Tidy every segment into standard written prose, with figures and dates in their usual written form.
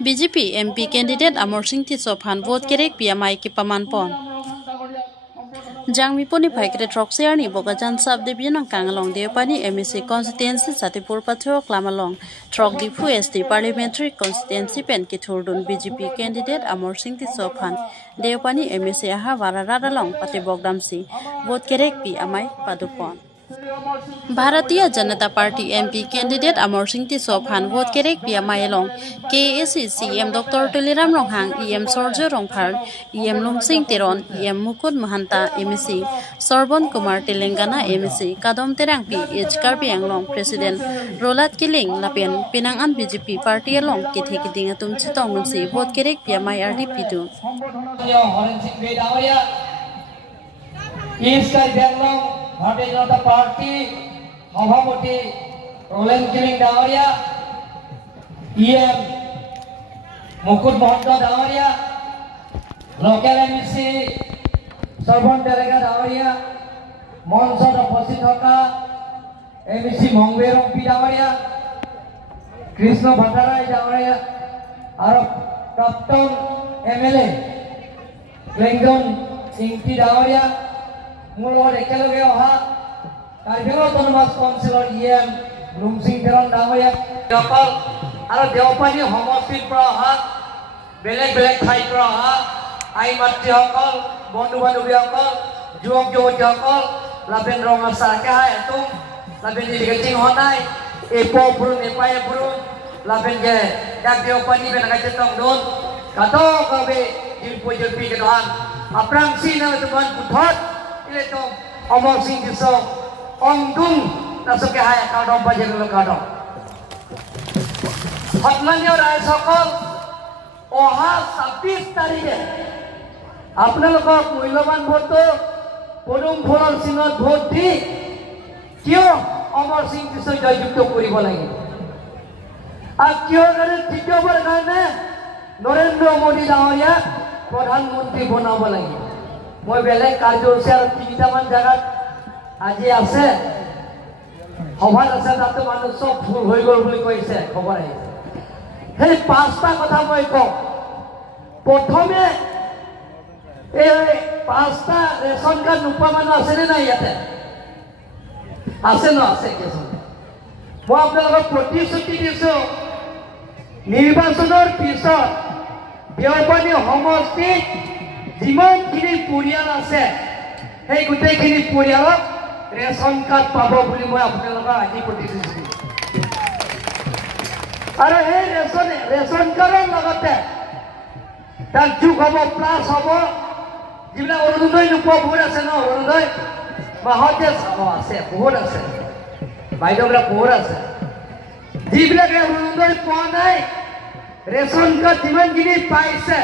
BJP MP candidate Amor Singh Tisophan vote kerek PMI ki pamanpon. Jangmi poni bhaikre troksiar ni bogajan subdivision ng Kangalong Deopani MEC constituency Satipur Patro Klamalong Trok Dipu SD parliamentary constituency pen Kithurdun BJP candidate Amor Singh Tisophan Deopani MEC aha Vararadalong Pati Bogdamsi vote kerek PMI Padupon. Bharatiya Janata Party MP candidate Amor Singh Tisophan vote kerek PMI long KAC CM Dr. Tuliram Ronghang EM Sorjo Rongphar EM Lumsing Tiron EM Mukut Mahanta MEC Sorbon Kumar Telangana MEC Kadom Terang PH Karbi Anglong President Rolat Kiling Lapen Pinangan BJP Party along Kithi Kiting Atum Chitong Lumsi vote kerek PMI RDP tu Bharatiya Janata Party Sabhapati Roland Kiling Dawaria EM Mukut Mahanta Dawaria Local MEC Sorbon Telega Dawaria Monsor Opposite Hoka MEC Mongberong P Dawaria Krishna Bhattarai Dawaria Arab Kapton MLA Glengon Singti Dawaria Mulor ekeloge oha Karbilo Autonomous Councilor EM Lumsing Tiron Dawaria Kapal aro Deopani Homostit pra oha belek thai pra oha ai matri hokol bondu banubi hokol juok jowoti hokol laben ronga sake ha etung laben dirigecing honai epo purun epae purun laben ge dak Deopani ben agacetong don kato kabe dilpojulpi kedohan aprang sina tuan puthot itu Amor Singh Tisop ongdung nasuk ke haya kadom bajar lo kadom hotmannya rai sokol oha 26 তারিখে আপনালোকক মূল্যবান vote পদুম ফুলৰ সিংহত vote দি কিয় অমৰ Singh tisop জয়যুক্ত কৰিব লাগিব আৰু কিয় কাৰণে তৃতীয়বাৰ কাৰণে নৰেন্দ্ৰ মোদী ডাঙৰীয়া প্ৰধানমন্ত্ৰী বনাব লাগিব মই বেলেগ কাৰ্যসূচী আৰু তিনিটামান জাগাত আজি আছে সভাত আছে তাতে মানুহ চব ফুল হৈ গ'ল বুলি কৈছে খবৰ আহিছে সেই পাঁচটা কথা মই কওঁ প্ৰথমে এই পাঁচটা ৰেচন কাৰ্ড নোপোৱা মানুহ আছেনে নাই ইয়াতে আছে ন আছে কিছুমান মই আপোনালোকক প্ৰতিশ্ৰুতি দিছোঁ নিৰ্বাচনৰ পিছত দেওপানী সমষ্টিত যিমানখিনি পৰিয়াল আছে সেই গোটেইখিনি পৰিয়ালক ৰেচন কাৰ্ড পাব বুলি মই আপোনালোকক আজি প্ৰতিশ্ৰুতি দিছোঁ আৰু সেই ৰেচন কাৰ্ডৰ লগতে তাত যোগ হ'ব প্লাছ হ'ব যিবিলাক অৰুণোদয় নোপোৱা বহুত আছে ন অৰুণোদয় মাহতে চাব আছে বহুত আছে বাইদেউবিলাক বহুত আছে যিবিলাকে অৰুণোদয় পোৱা নাই ৰেচন কাৰ্ড যিমানখিনি পাইছে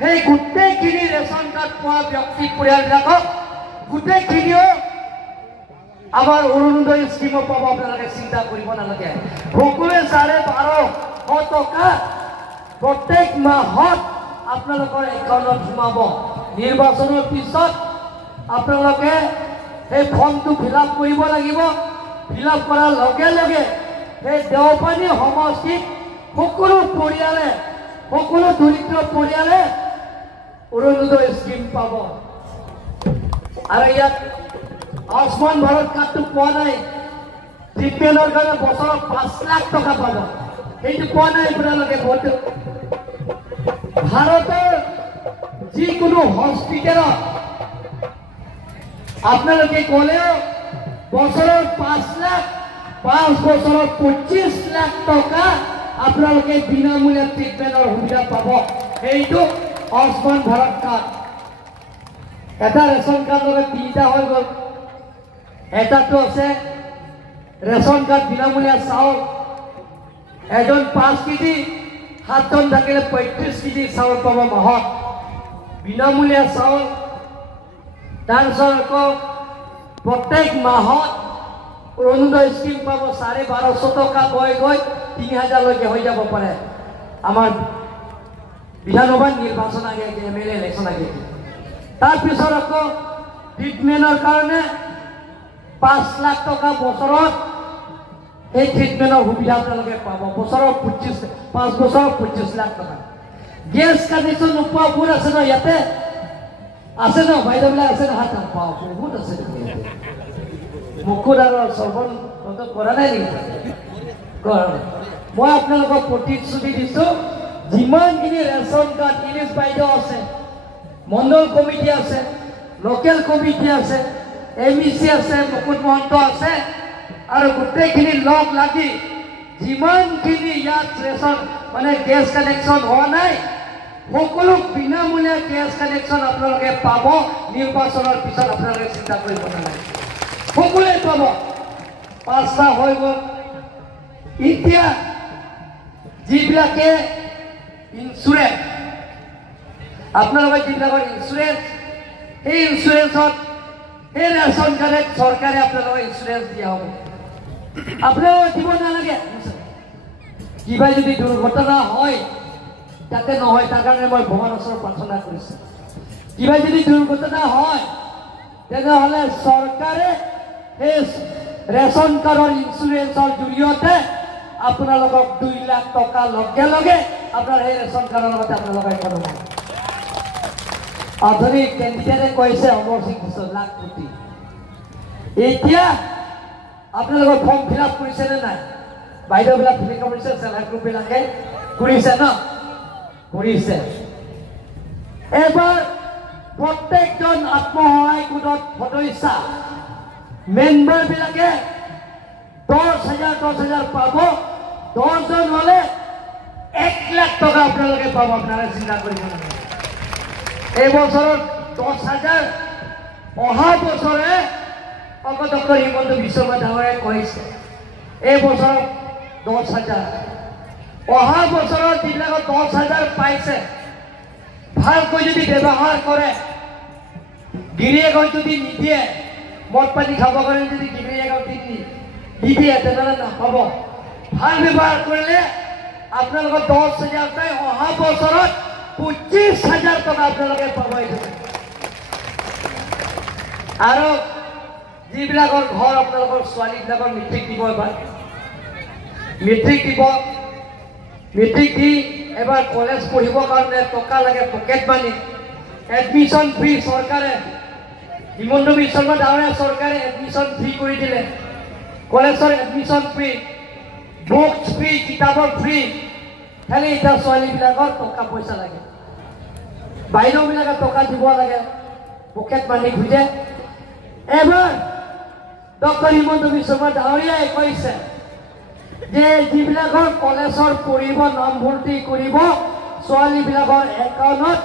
সেই গোটেইখিনি ৰেচন কাৰ্ড পোৱা ব্যক্তি পৰিয়ালবিলাকক গোটেইখিনিও আমাৰ অৰুণোদয় স্কিমৰ পাব আপোনালোকে চিন্তা কৰিব নালাগে সকলোৱে 12,500 টকা প্ৰত্যেক মাহত আপোনালোকৰ একাউণ্টত সোমাব নিৰ্বাচনৰ পিছত আপোনালোকে সেই ফৰ্মটো ফিলআপ কৰিব লাগিব ফিলআপ কৰাৰ লগে লগে সেই দেওপানী সমষ্টিত সকলো পৰিয়ালে সকলো দৰিদ্ৰ পৰিয়ালে অৰুণোদয় স্কিম পাব আৰু ইয়াত আয়ুষ্মান ভাৰত কাৰ্ডটো পোৱা নাই ট্ৰিটমেণ্টৰ কাৰণে বছৰত 5 লাখ টকা পাব সেইটো পোৱা নাই আপোনালোকে ভাৰতৰ যিকোনো হস্পিটেলত আপোনালোকে গ'লেও বছৰত 5 লাখ 5 বছৰত 25 লাখ টকা আপোনালোকে বিনামূলীয়া ট্ৰিটমেণ্টৰ সুবিধা পাব সেইটো আয়ুষ্মান ভাৰত কাৰ্ড এটা ৰেচন কাৰ্ড লগত তিনিটা হৈ গ'ল এটাটো আছে ৰেচন কাৰ্ড বিনামূলীয়া চাউল এজন 5 কেজি 7জন থাকিলে 35 কেজি চাউল পাব মাহত বিনামূলীয়া চাউল তাৰপিছত আকৌ প্ৰত্যেক মাহত অৰুণোদয় স্কিম পাব 1250 টকা গৈ 3000 লৈকে হৈ যাব পাৰে আমাৰ বিধানসভা নিৰ্বাচন আগে এমএলএ ইলেকশ্যন আগে তাৰপিছত আকৌ ট্ৰিটমেণ্টৰ কাৰণে 5 লাখ টকা বছৰত সেই ট্ৰিটমেণ্টৰ সুবিধা আপোনালোকে পাব বছৰৰ 5 বছৰৰ 25 লাখ টকা গেছ কানেকশ্যন নোপোৱা বহুত আছে ন ইয়াতে আছে ন বাইদেউবিলাক আছে ন হাত নাপাওঁ বহুত আছে মুকুট আৰু চৰ্বন কৰা নাই নেকি মই আপোনালোকক প্ৰতিশ্ৰুতি দিছোঁ যিমানখিনি ৰেচন কাৰ্ড ইলিছ বাইদেউ আছে মণ্ডল কমিটি আছে লোকেল কমিটি আছে MEC আছে মুকুট মহন্ত আছে আৰু গোটেইখিনি লগ লাগি যিমানখিনি ইয়াত ৰেচন মানে গেছ কানেকশ্যন হোৱা নাই সকলো বিনামূলীয়া গেছ কানেকশ্যন আপোনালোকে পাব নিৰ্বাচনৰ পিছত আপোনালোকে চিন্তা কৰিব নালাগে সকলোৱে পাব 5টা হৈ গ'ল এতিয়া যিবিলাকে ইঞ্চুৰেঞ্চ আপোনালোকে যিবিলাকৰ ইঞ্চুৰেঞ্চ সেই ইঞ্চুৰেঞ্চত সেই ৰেচন কাৰ্ডে চৰকাৰে আপোনালোকক ইঞ্চুৰেঞ্চ দিয়া হ'ব আপোনালোকে দিব নালাগে কিবা যদি দুৰ্ঘটনা হয় যাতে নহয় তাৰ কাৰণে মই ভগৱানৰ ওচৰত প্ৰাৰ্থনা কৰিছোঁ কিবা যদি দুৰ্ঘটনা হয় তেনেহ'লে চৰকাৰে সেই ৰেচন কাৰ্ডৰ ইঞ্চুৰেঞ্চৰ জৰিয়তে আপোনালোকক 2 লাখ টকা লগে লগে আপোনাৰ সেই ৰেচন কাৰ্ডৰ লগতে আপোনালোকে কৰিব আধুনিক কেণ্ডিডেটে কৈছে অমৰ সিং লাখ কোটি এতিয়া আপোনালোকৰ ফৰ্ম ফিল আপ কৰিছেনে নাই বাইদেউবিলাক ফিল কৰিছে চেলাৰ গ্ৰুপবিলাকে কৰিছে ন কৰিছে এবাৰ প্ৰত্যেকজন আত্মসহায়ক গোটৰ সদস্য মেম্বাৰবিলাকে 10,000 পাব 10 জন হ'লে 1 লাখ টকা আপোনালোকে পাব আপোনালোকে চিন্তা কৰিব নালাগে এই বছৰত 10,000 অহা বছৰে ডক্টৰ হিমন্ত বিশ্ব শৰ্মা ডাঙৰীয়াই কৈছে এই বছৰত 10,000 অহা বছৰত যিবিলাকক 10,000 পাইছে ভালকৈ যদি ব্যৱহাৰ কৰে গিৰিয়েকক যদি নিদিয়ে মদ পানী খাব কাৰণে যদি গিৰিয়েকক দি দিয়ে তেনেহ'লে নাপাব ভাল ব্যৱহাৰ কৰিলে আপোনালোকৰ 10,000 পাই অহা বছৰত 25,000 টকা আপোনালোকে পাব আৰু যিবিলাকৰ ঘৰ আপোনালোকৰ ছোৱালীবিলাকৰ মেট্ৰিক দিব এবাৰ মেট্ৰিক দি এবাৰ কলেজ পঢ়িবৰ কাৰণে টকা লাগে পকেট মানি এডমিশ্যন ফ্ৰী চৰকাৰে হিমন্ত বিশ্ব শৰ্মা ডাঙৰীয়া চৰকাৰে এডমিশ্যন ফ্ৰী কৰি দিলে কলেজৰ এডমিশ্যন ফ্ৰী বুকছ ফ্ৰী কিতাপৰ ফ্ৰী খালি এতিয়া ছোৱালীবিলাকৰ টকা পইচা লাগে বাইদেউবিলাকে টকা দিব লাগে পকেট মানি খোজে এবাৰ ডক্টৰ হিমন্ত বিশ্ব শৰ্মা ডাঙৰীয়াই কৈছে যে যিবিলাকৰ কলেজৰ পঢ়িব নামভৰ্তি কৰিব ছোৱালীবিলাকৰ একাউণ্টত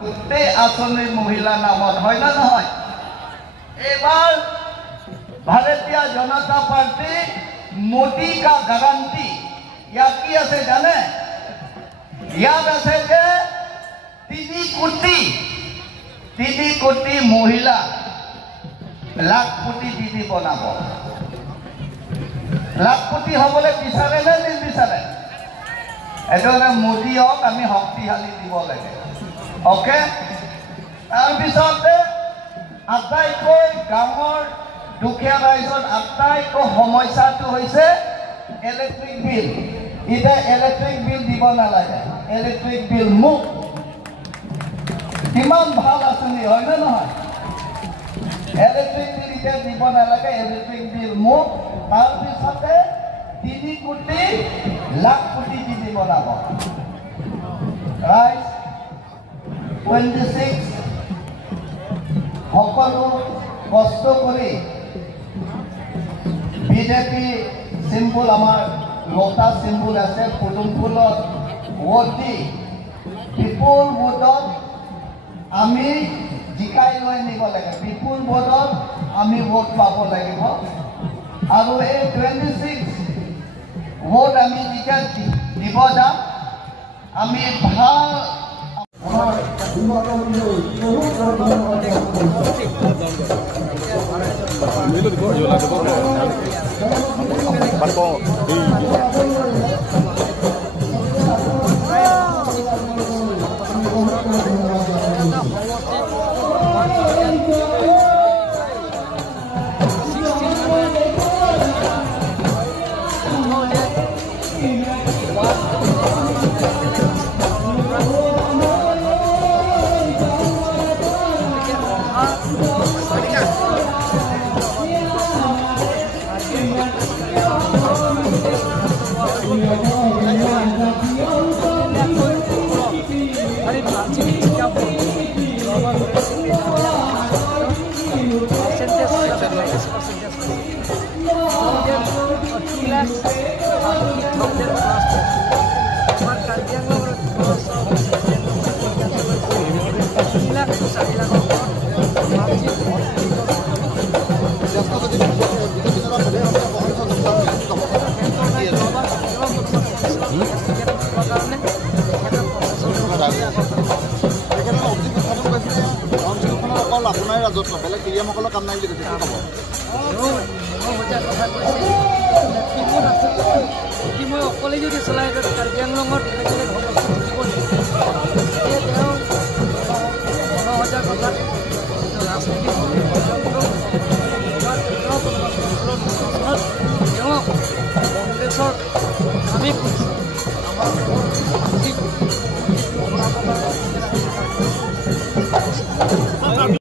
গোটেই আঁচনিৰ মহিলা নামত হয় না নহয় এইবাৰ ভাৰতীয় জনতা পাৰ্টি মোদী কা গাৰাণ্টি ইয়াত কি আছে জানে ইয়াত আছে যে 3 কোটি মহিলা লাখ কোটি দিদি বনাব লাখ কোটি হ'বলৈ বিচাৰে নে নিবিচাৰে এইটো মোদী হওক আমি শক্তিশালী দিব লাগে অ'কে তাৰপিছতে আটাইতকৈ গাঁৱৰ দুখীয়া ৰাইজৰ আটাইতকৈ সমস্যাটো হৈছে ইলেক্ট্ৰিক বিল এতিয়া ইলেক্ট্ৰিক বিল দিব নালাগে ইলেক্ট্ৰিক বিল মুক কিমান ভাল আঁচনি হয়নে নহয় ইলেক্ট্ৰিক বিল এতিয়া দিব নালাগে ইলেক্ট্ৰিক বিল মুক তাৰপিছতে 3 কোটি লাখ কোটি দি বনাব ৰাইজ 26 সকলো কষ্ট কৰি বিজেপি চিম্বল আমাৰ লতা চিম্বল আছে পদুম ফুলত ভোট দি বিপুল ভোটত আমি জিকাই লৈ নিব লাগে বিপুল ভোটত আমি ভোট পাব লাগিব আৰু এই 26 ভোট আমি যেতিয়া দিব যাম আমি ভাল আপোনাৰ ৰাজত্ব বেলেগ ক্ৰিয়াসকলৰ কাম নাই বুলি কৈছে মই অকলে যদি চলাই কাৰ্বি আংলঙত কংগ্ৰেছৰ আমি